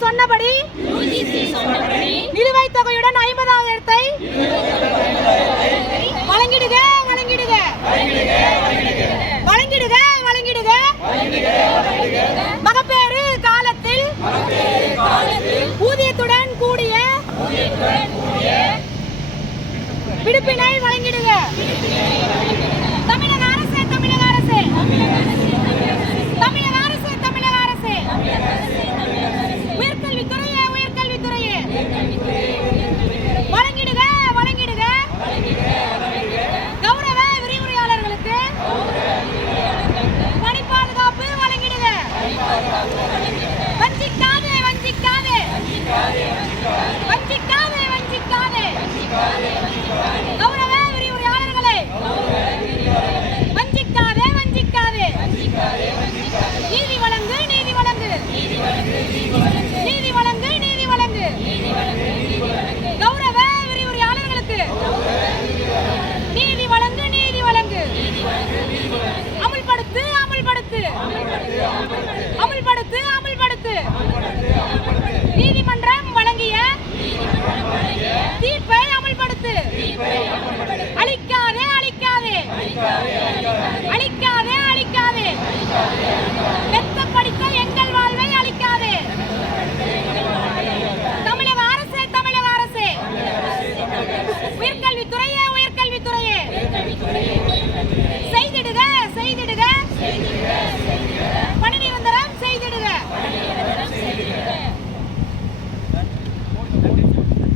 சொன்னபடி நிலுவைத் தொகையுடன் ஐம்பதாயிரத்தை வழங்கிடுக வழங்கிடுக. வழங்கிடுக வழங்கிடுக. மகப்பேறு காலத்தில் ஊதியத்துடன் கூடிய விடுப்பினை வழங்கிடுக. நீதிமன்றம் வழங்கிய தீர்ப்பை அமல்படுத்து. அழிக்காதே அழிக்காதே. அழிக்காதே அழிக்காதே. பெத்த படித்த எங்கள் வாழ்வை அழிக்காதே. தமிழக அரசே தமிழக அரசே. உயர்கல்வித்துறையே உயர்கல்வித்துறையே. செய்திடுக செய்திடுக.